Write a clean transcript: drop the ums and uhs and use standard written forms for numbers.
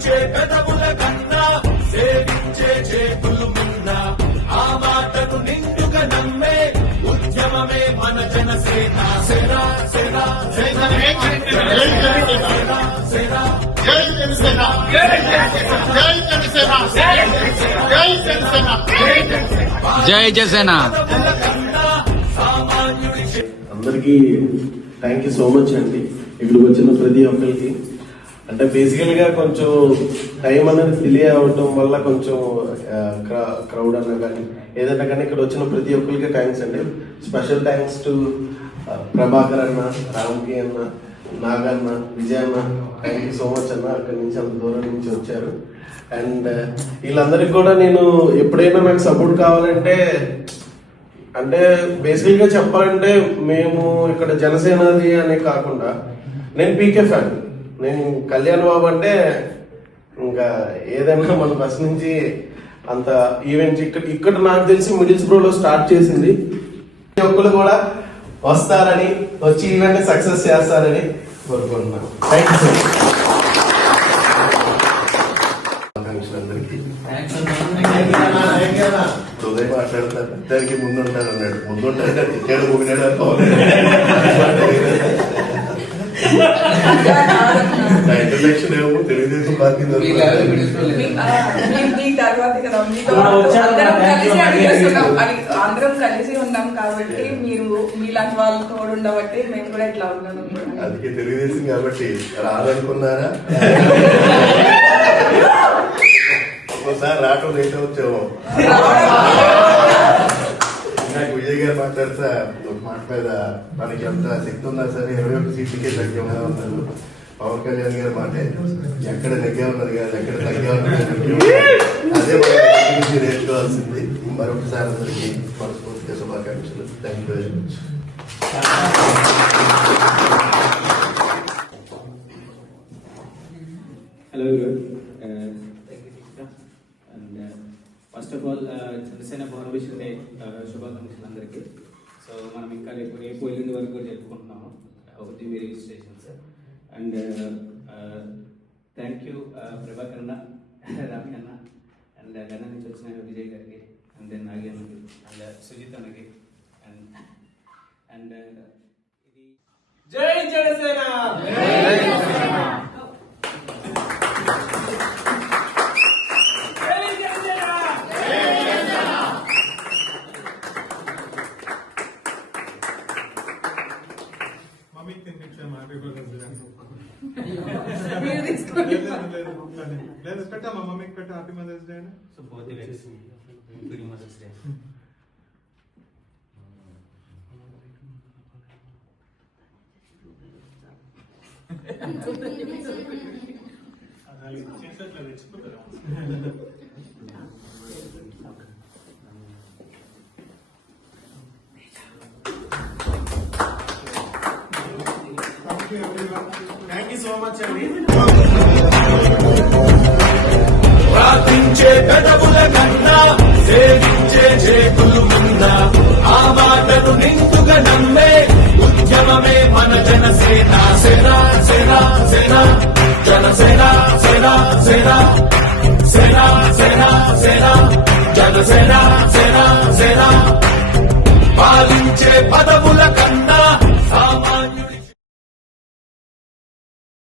ప్రార్థించే పెదవుల కన్నా సేవించే చేతులు మిన్న ఆ మాటను నిండుగా నమ్మే ఉద్యమమే మన జనసేన సేన సేన సేన సేన జై జనసేన జై జనసేన జై జనసేన జై జనసేన. అందరికీ థ్యాంక్ యూ సో మచ్ అండి. ఇక్కడికి వచ్చిన ప్రతి ఒక్కరికి అంటే బేసికల్ గా కొంచెం టైం అనేది డిలే అవటం వల్ల కొంచెం క్రౌడ్ అన్న కానీ ఏదైనా కానీ ఇక్కడ వచ్చిన ప్రతి ఒక్కరికి థ్యాంక్స్ అండి. స్పెషల్ థ్యాంక్స్ టు ప్రభాకర్ అన్న, రామ్కి అన్న, నాగన్న, విజయ్ అన్న, థ్యాంక్ యూ సో మచ్ అన్న. అక్కడి నుంచి అంత దూరం నుంచి వచ్చారు. అండ్ వీళ్ళందరికీ కూడా నేను ఎప్పుడైనా నాకు సపోర్ట్ కావాలంటే అంటే బేసికల్ గా చెప్పాలంటే మేము ఇక్కడ జనసేనది అనే కాకుండా నేను పీకే ఫ్యాన్. నేను కళ్యాణ్ బాబు అంటే ఇంకా ఏదైనా మన ఫస్ట్ నుంచి అంత ఈవెంట్స్ ఇక్కడ నాకు తెలిసి మిడిల్స్ బ్రోలో స్టార్ట్ చేసింది. ఒక్కరు కూడా వస్తారని, వచ్చి ఈవెంట్ సక్సెస్ చేస్తారని కోరుకుంటున్నాను. Thank you so much. హృదయ మాట్లాడతారు, దానికి ముందుంటారు అన్నాడు. ముందుంటారు ఇచ్చాడు పోయినాడు ఇంటర్నెక్షన్ ఏమో తెలుగుదేశం పార్టీ అందరం కలిసి ఉన్నాం కాబట్టి మీరు మీలాంటి వాళ్ళు తోడు ఉండబట్టి మేము కూడా ఇట్లా ఉన్నాము. అందుకే తెలుగుదేశం కాబట్టి రాదనుకున్నారా? ఒక్కోసారి రావటం లేట్ వచ్చాము. నాకు విజయ్ గారు మాట్లాడతా ఒక మాట మీద మనకి ఎంత శక్తి ఉన్నా సరే 21 సీట్లకే తగ్గేమో ఉన్నారు. పవన్ కళ్యాణ్ గారు మాట ఎక్కడ నెగ్గా ఉన్నది కాదు, ఎక్కడ తగ్గా ఉన్నది. అదే మనం నేర్చుకోవాల్సింది. మరొకసారి అందరికి మనస్ఫూర్తిగా శుభాకాంక్షలు. Thank you very much. Hello everyone. First of all Janasena foundation day శుభాకాంక్షలు అందరికీ. సో మనం ఇంకా రేపు ఎల్లుండి వరకు కూడా జరుపుకుంటున్నాము మీ registrations. And thank you Prabhakar అన్న, రామి అన్న, అండ్ గన్న నుంచి వచ్చిన విజయ్ గారికి, అండ్ దెన్ నాగి అన్నకి, అండ్ సుజిత్ అన్నకి, అండ్ ఇది జై జనసేన. లేదు పెట్టా మా మమ్మీకి పెట్టా. Happy mother's day. So both events happy mother's day. Thank you so much అండి. ప్రార్థించే పెదవుల కన్నా సేవించే చేతులు మిన్న ఆ మాటను నిండుగా నమ్మే ఉద్యమమే మన జనసేన సేన సేన సేన జనసేన సేన సేన సేన సేన సేన జనసేన సేన సేన పాలించే పదవుల